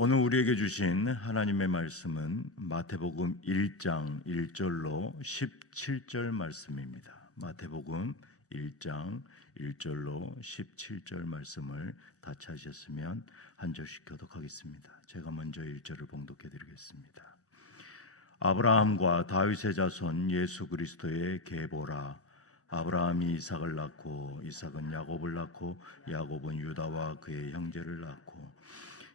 오늘 우리에게 주신 하나님의 말씀은 마태복음 1장 1절로 17절 말씀입니다. 마태복음 1장 1절로 17절 말씀을 다 찾으셨으면 한 절씩 교독하겠습니다. 제가 먼저 1절을 봉독해 드리겠습니다. 아브라함과 다윗의 자손 예수 그리스도의 계보라. 아브라함이 이삭을 낳고 이삭은 야곱을 낳고 야곱은 유다와 그의 형제를 낳고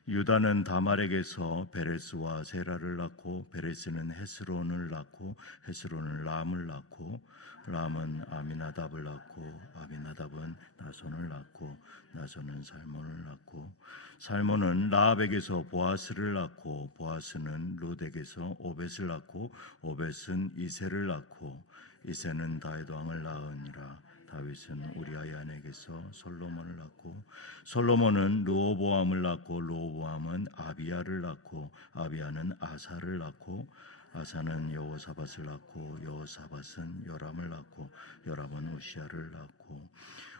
유다는 다말에게서 베레스와 세라를 낳고 베레스는 헤스론을 낳고 헤스론은 람을 낳고 람은 아미나답을 낳고 아미나답은 나손을 낳고 나손은 살몬을 낳고 살몬은 라합에게서 보아스를 낳고 보아스는 룻에게서 오벳을 낳고 오벳은 이새를 낳고 이새는 다윗 왕을 낳으니라. 다윗은 우리아의 아내에게서 솔로몬을 낳고 솔로몬은 르호보암을 낳고 르호보암은 아비야를 낳고 아비야는 아사를 낳고 아사는 여호사밧을 낳고 여호사밧은 요람을 낳고 요람은 우시야를 낳고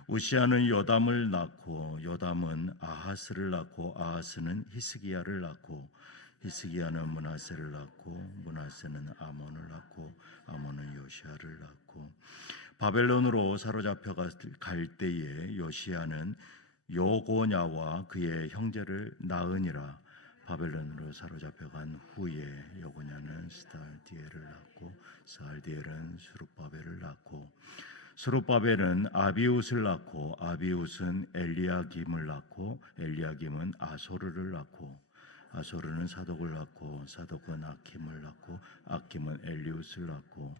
우시야는 요담을 낳고 요담은 아하스를 낳고 아하스는 히스기야를 낳고 히스기야는 므낫세를 낳고 므낫세는 아몬을 낳고 아몬은 요시야를 낳고 바벨론으로 사로잡혀 갈 때에 요시야는 여고냐와 그의 형제를 낳으니라. 바벨론으로 사로잡혀 간 후에 여고냐는 스알디엘을 낳고 스알디엘은 스룹바벨을 낳고 스룹바벨은 아비웃을 낳고 아비웃은 엘리야김을 낳고 엘리야김은 아소르를 낳고 아소르는 사독을 낳고 사독은 아킴을 낳고 아킴은 엘리웃을 낳고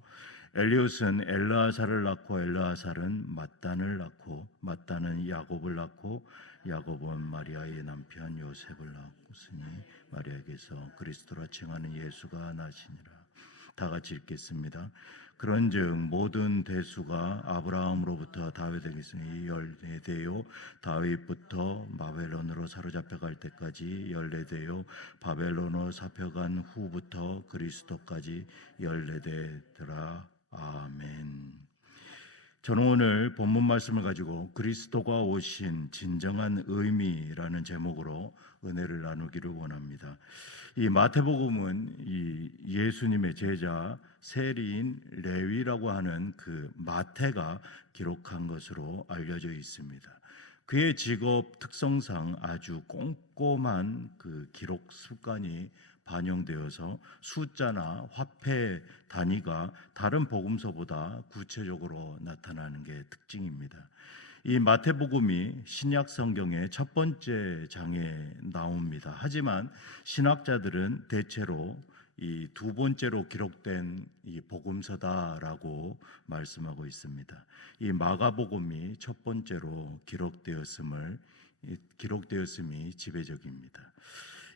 엘리웃은 엘르아살을 낳고 엘르아살은 맏단을 낳고 맏단은 야곱을 낳고 야곱은 마리아의 남편 요셉을 낳았으니 마리아에게서 그리스도라 칭하는 예수가 나시니라. 다 같이 읽겠습니다. 그런즉 모든 대수가 아브라함으로부터 다윗에게서 14대요 다윗부터 바벨론으로 사로잡혀 갈 때까지 14대요 바벨론으로 잡혀간 후부터 그리스도까지 14대더라. 아멘. 저는 오늘 본문 말씀을 가지고 그리스도가 오신 진정한 의미라는 제목으로 은혜를 나누기를 원합니다. 이 마태복음은 이 예수님의 제자 세리인 레위라고 하는 그 마태가 기록한 것으로 알려져 있습니다. 그의 직업 특성상 아주 꼼꼼한 그 기록 습관이 반영되어서 숫자나 화폐 단위가 다른 복음서보다 구체적으로 나타나는 게 특징입니다. 이 마태복음이 신약 성경의 첫 번째 장에 나옵니다. 하지만 신학자들은 대체로 이 두 번째로 기록된 이 복음서다라고 말씀하고 있습니다. 이 마가복음이 첫 번째로 기록되었음이 지배적입니다.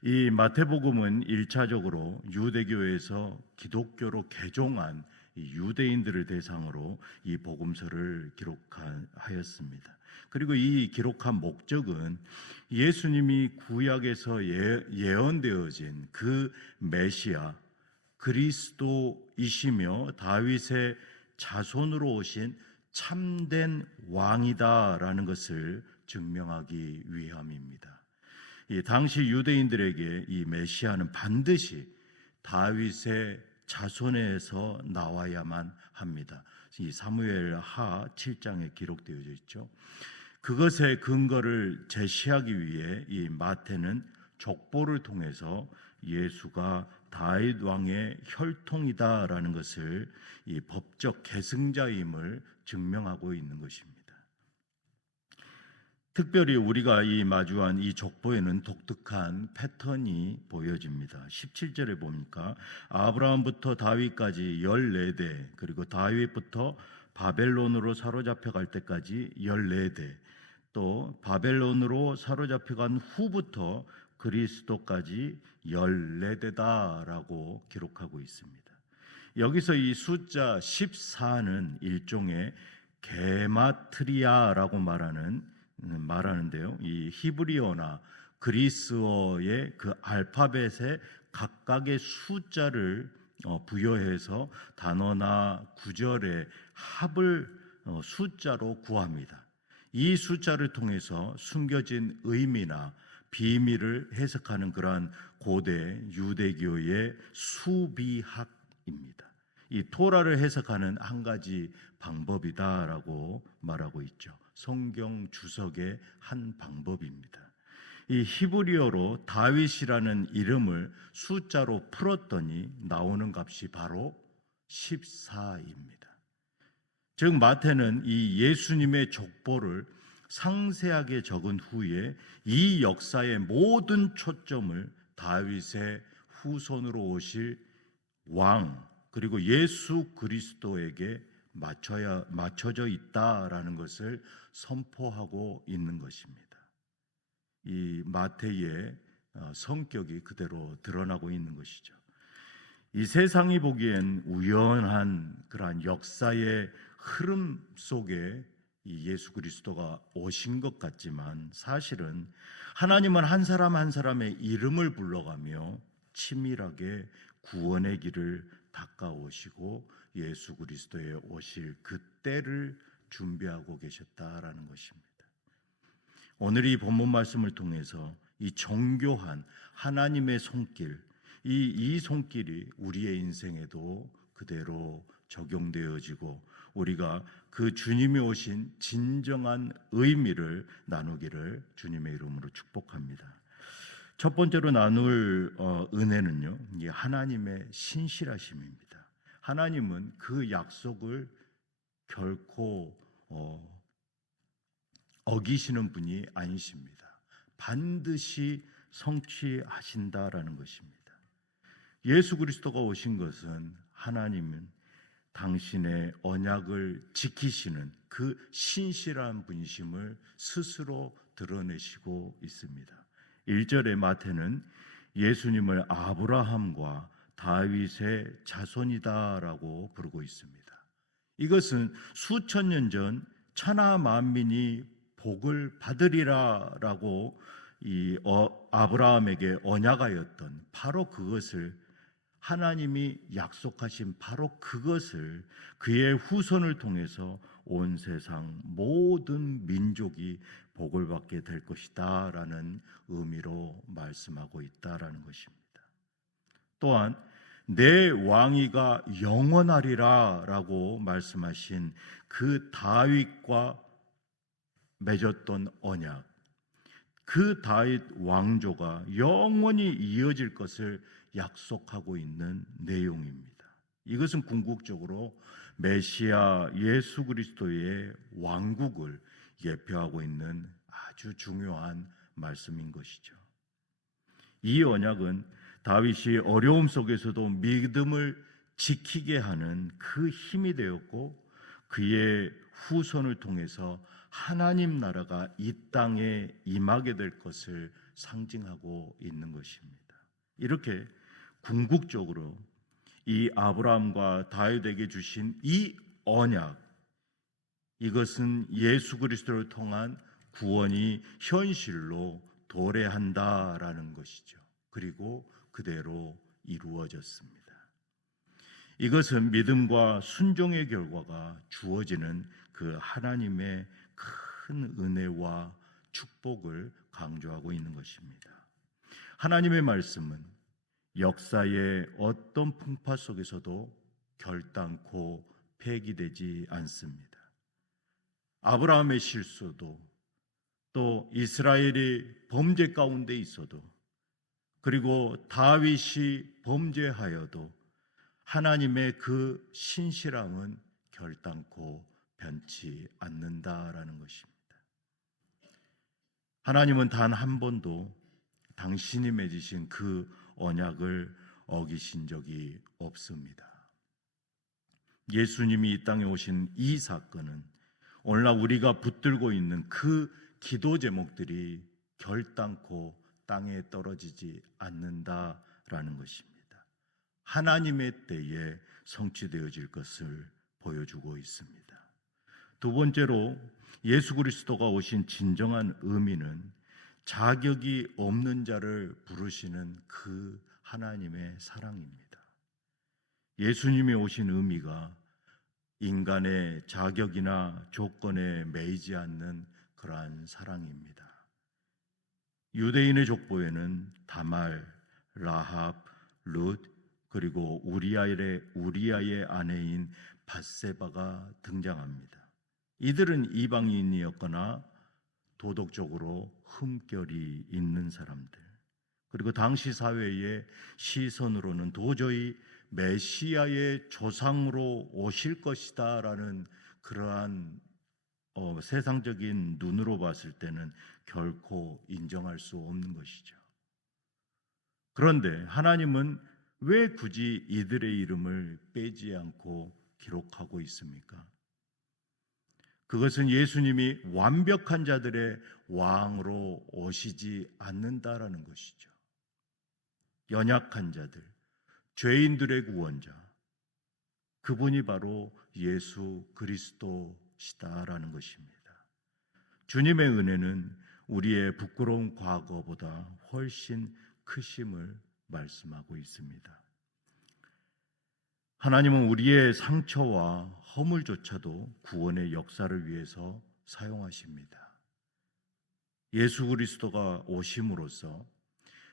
이 마태복음은 1차적으로 유대교에서 기독교로 개종한 이 유대인들을 대상으로 이 복음서를 기록하였습니다. 그리고 이 기록한 목적은 예수님이 구약에서 예언되어진 그 메시아 그리스도이시며 다윗의 자손으로 오신 참된 왕이다라는 것을 증명하기 위함입니다. 이 당시 유대인들에게 이 메시아는 반드시 다윗의 자손에서 나와야만 합니다. 이 사무엘하 7장에 기록되어 있죠. 그것의 근거를 제시하기 위해 이 마태는 족보를 통해서 예수가 다윗 왕의 혈통이다라는 것을 이 법적 계승자임을 증명하고 있는 것입니다. 특별히 우리가 이 마주한 이 족보에는 독특한 패턴이 보여집니다. 17절에 보니까 아브라함부터 다윗까지 14대, 그리고 다윗부터 바벨론으로 사로잡혀 갈 때까지 14대, 또 바벨론으로 사로잡혀 간 후부터 그리스도까지 14대다라고 기록하고 있습니다. 여기서 이 숫자 14는 일종의 게마트리아라고 말하는데요. 이 히브리어나 그리스어의 그 알파벳에 각각의 숫자를 부여해서 단어나 구절의 합을 숫자로 구합니다. 이 숫자를 통해서 숨겨진 의미나 비밀을 해석하는 그러한 고대 유대교의 수비학입니다. 이 토라를 해석하는 한 가지 방법이다라고 말하고 있죠. 성경 주석의 한 방법입니다. 이 히브리어로 다윗이라는 이름을 숫자로 풀었더니 나오는 값이 바로 14입니다. 즉 마태는 이 예수님의 족보를 상세하게 적은 후에 이 역사의 모든 초점을 다윗의 후손으로 오실 왕 그리고 예수 그리스도에게 맞춰져 있다라는 것을 선포하고 있는 것입니다. 이 마태의 성격이 그대로 드러나고 있는 것이죠. 이 세상이 보기엔 우연한 그러한 역사의 흐름 속에 이 예수 그리스도가 오신 것 같지만 사실은 하나님은 한 사람 한 사람의 이름을 불러가며 치밀하게 구원의 길을 닦아오시고 예수 그리스도의 오실 그 때를 준비하고 계셨다라는 것입니다. 오늘 이 본문 말씀을 통해서 이 정교한 하나님의 손길, 이 손길이 우리의 인생에도 그대로 적용되어지고 우리가 그 주님이 오신 진정한 의미를 나누기를 주님의 이름으로 축복합니다. 첫 번째로 나눌 은혜는요, 이 하나님의 신실하심입니다. 하나님은 그 약속을 결코 어기시는 분이 아니십니다. 반드시 성취하신다라는 것입니다. 예수 그리스도가 오신 것은 하나님은 당신의 언약을 지키시는 그 신실한 분이심을 스스로 드러내시고 있습니다. 1절의 마태는 예수님을 아브라함과 다윗의 자손이다라고 부르고 있습니다. 이것은 수천 년 전 천하 만민이 복을 받으리라라고 아브라함에게 언약하였던 바로 그것을 하나님이 약속하신 바로 그것을 그의 후손을 통해서 온 세상 모든 민족이 복을 받게 될 것이다 라는 의미로 말씀하고 있다라는 것입니다. 또한 내 왕위가 영원하리라 라고 말씀하신 그 다윗과 맺었던 언약, 그 다윗 왕조가 영원히 이어질 것을 약속하고 있는 내용입니다. 이것은 궁극적으로 메시아 예수 그리스도의 왕국을 예표하고 있는 아주 중요한 말씀인 것이죠. 이 언약은 다윗이 어려움 속에서도 믿음을 지키게 하는 그 힘이 되었고 그의 후손을 통해서 하나님 나라가 이 땅에 임하게 될 것을 상징하고 있는 것입니다. 이렇게 궁극적으로 이 아브라함과 다윗에게 주신 이 언약, 이것은 예수 그리스도를 통한 구원이 현실로 도래한다라는 것이죠. 그리고 그대로 이루어졌습니다. 이것은 믿음과 순종의 결과가 주어지는 그 하나님의 큰 은혜와 축복을 강조하고 있는 것입니다. 하나님의 말씀은 역사의 어떤 풍파 속에서도 결단코 폐기되지 않습니다. 아브라함의 실수도 또 이스라엘이 범죄 가운데 있어도 그리고 다윗이 범죄하여도 하나님의 그 신실함은 결단코 변치 않는다라는 것입니다. 하나님은 단 한 번도 당신이 맺으신 그 언약을 어기신 적이 없습니다. 예수님이 이 땅에 오신 이 사건은 오늘날 우리가 붙들고 있는 그 기도 제목들이 결단코 땅에 떨어지지 않는다라는 것입니다. 하나님의 때에 성취되어질 것을 보여주고 있습니다. 두 번째로 예수 그리스도가 오신 진정한 의미는 자격이 없는 자를 부르시는 그 하나님의 사랑입니다. 예수님이 오신 의미가 인간의 자격이나 조건에 매이지 않는 그러한 사랑입니다. 유대인의 족보에는 다말, 라합, 룻, 그리고 우리아의 아내인 밧세바가 등장합니다. 이들은 이방인이었거나 도덕적으로 흠결이 있는 사람들, 그리고 당시 사회의 시선으로는 도저히 메시아의 조상으로 오실 것이다라는 그러한 세상적인 눈으로 봤을 때는 결코 인정할 수 없는 것이죠. 그런데 하나님은 왜 굳이 이들의 이름을 빼지 않고 기록하고 있습니까? 그것은 예수님이 완벽한 자들의 왕으로 오시지 않는다라는 것이죠. 연약한 자들, 죄인들의 구원자, 그분이 바로 예수 그리스도시다라는 것입니다. 주님의 은혜는 우리의 부끄러운 과거보다 훨씬 크심을 말씀하고 있습니다. 하나님은 우리의 상처와 허물조차도 구원의 역사를 위해서 사용하십니다. 예수 그리스도가 오심으로써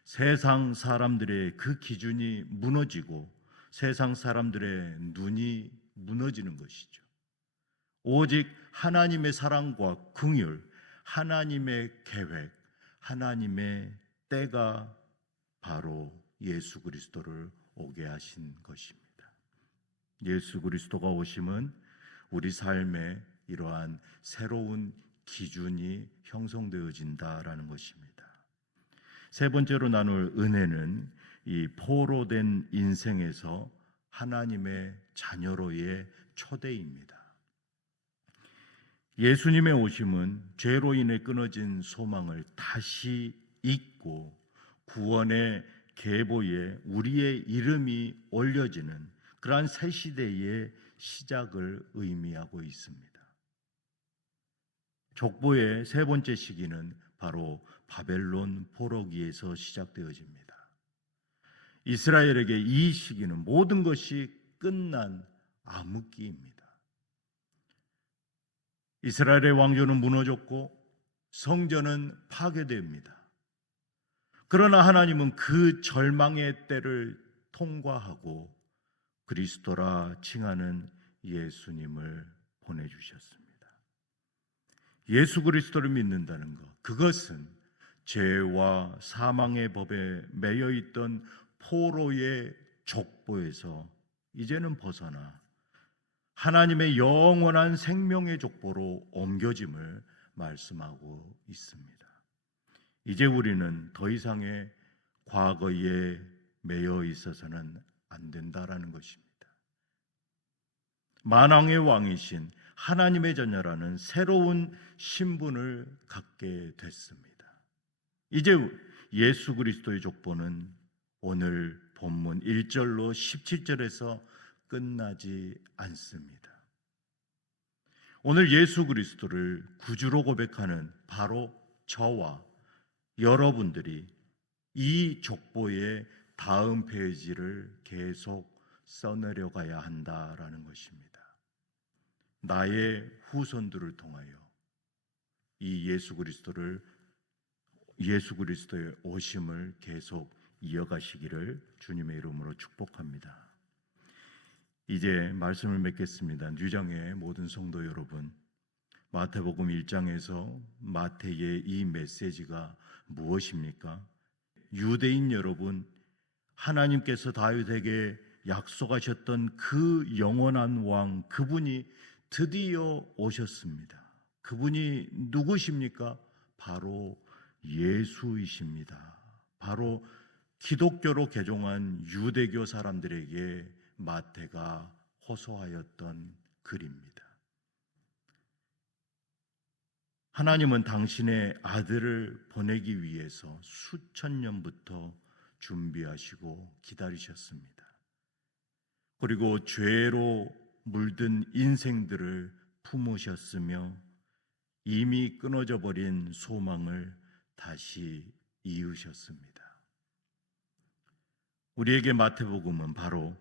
세상 사람들의 그 기준이 무너지고 세상 사람들의 눈이 무너지는 것이죠. 오직 하나님의 사랑과 긍휼, 하나님의 계획, 하나님의 때가 바로 예수 그리스도를 오게 하신 것입니다. 예수 그리스도가 오심은 우리 삶에 이러한 새로운 기준이 형성되어진다라는 것입니다. 세 번째로 나눌 은혜는 이 포로된 인생에서 하나님의 자녀로의 초대입니다. 예수님의 오심은 죄로 인해 끊어진 소망을 다시 잇고 구원의 계보에 우리의 이름이 올려지는 그러한 새 시대의 시작을 의미하고 있습니다. 족보의 세 번째 시기는 바로 바벨론 포로기에서 시작되어집니다. 이스라엘에게 이 시기는 모든 것이 끝난 암흑기입니다. 이스라엘의 왕조는 무너졌고 성전은 파괴됩니다. 그러나 하나님은 그 절망의 때를 통과하고 그리스도라 칭하는 예수님을 보내주셨습니다. 예수 그리스도를 믿는다는 것, 그것은 죄와 사망의 법에 매여 있던 포로의 족보에서 이제는 벗어나 하나님의 영원한 생명의 족보로 옮겨짐을 말씀하고 있습니다. 이제 우리는 더 이상의 과거에 매여 있어서는 안 된다라는 것입니다. 만왕의 왕이신 하나님의 자녀라는 새로운 신분을 갖게 됐습니다. 이제 예수 그리스도의 족보는 오늘 본문 1절로 17절에서 끝나지 않습니다. 오늘 예수 그리스도를 구주로 고백하는 바로 저와 여러분들이 이 족보의 다음 페이지를 계속 써내려가야 한다라는 것입니다. 나의 후손들을 통하여 이 예수 그리스도의 오심을 계속 이어가시기를 주님의 이름으로 축복합니다. 이제 말씀을 맺겠습니다. 뉴장의 모든 성도 여러분, 마태복음 1장에서 마태의 이 메시지가 무엇입니까? 유대인 여러분, 하나님께서 다윗에게 약속하셨던 그 영원한 왕, 그분이 드디어 오셨습니다. 그분이 누구십니까? 바로 예수이십니다. 바로 기독교로 개종한 유대교 사람들에게 마태가 호소하였던 글입니다. 하나님은 당신의 아들을 보내기 위해서 수천 년부터 준비하시고 기다리셨습니다. 그리고 죄로 물든 인생들을 품으셨으며 이미 끊어져 버린 소망을 다시 이으셨습니다. 우리에게 마태복음은 바로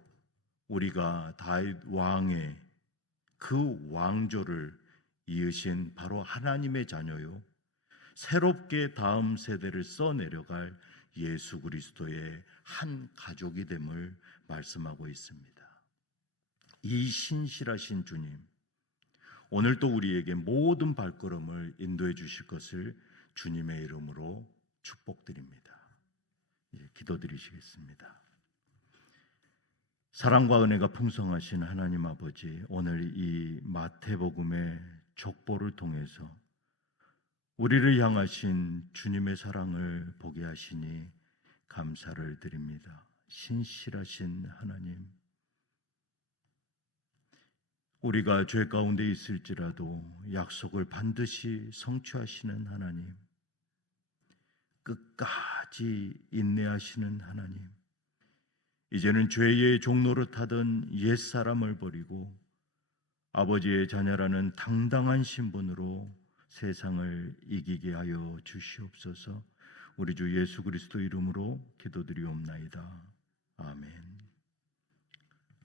우리가 다윗 왕의 그 왕조를 이으신 바로 하나님의 자녀요, 새롭게 다음 세대를 써내려갈 예수 그리스도의 한 가족이 됨을 말씀하고 있습니다. 이 신실하신 주님, 오늘 또 우리에게 모든 발걸음을 인도해 주실 것을 주님의 이름으로 축복드립니다. 기도드리시겠습니다. 사랑과 은혜가 풍성하신 하나님 아버지, 오늘 이 마태복음의 족보를 통해서 우리를 향하신 주님의 사랑을 보게 하시니 감사를 드립니다. 신실하신 하나님, 우리가 죄 가운데 있을지라도 약속을 반드시 성취하시는 하나님, 끝까지 인내하시는 하나님, 이제는 죄의 종노릇하던 옛사람을 버리고 아버지의 자녀라는 당당한 신분으로 세상을 이기게 하여 주시옵소서. 우리 주 예수 그리스도 이름으로 기도드리옵나이다.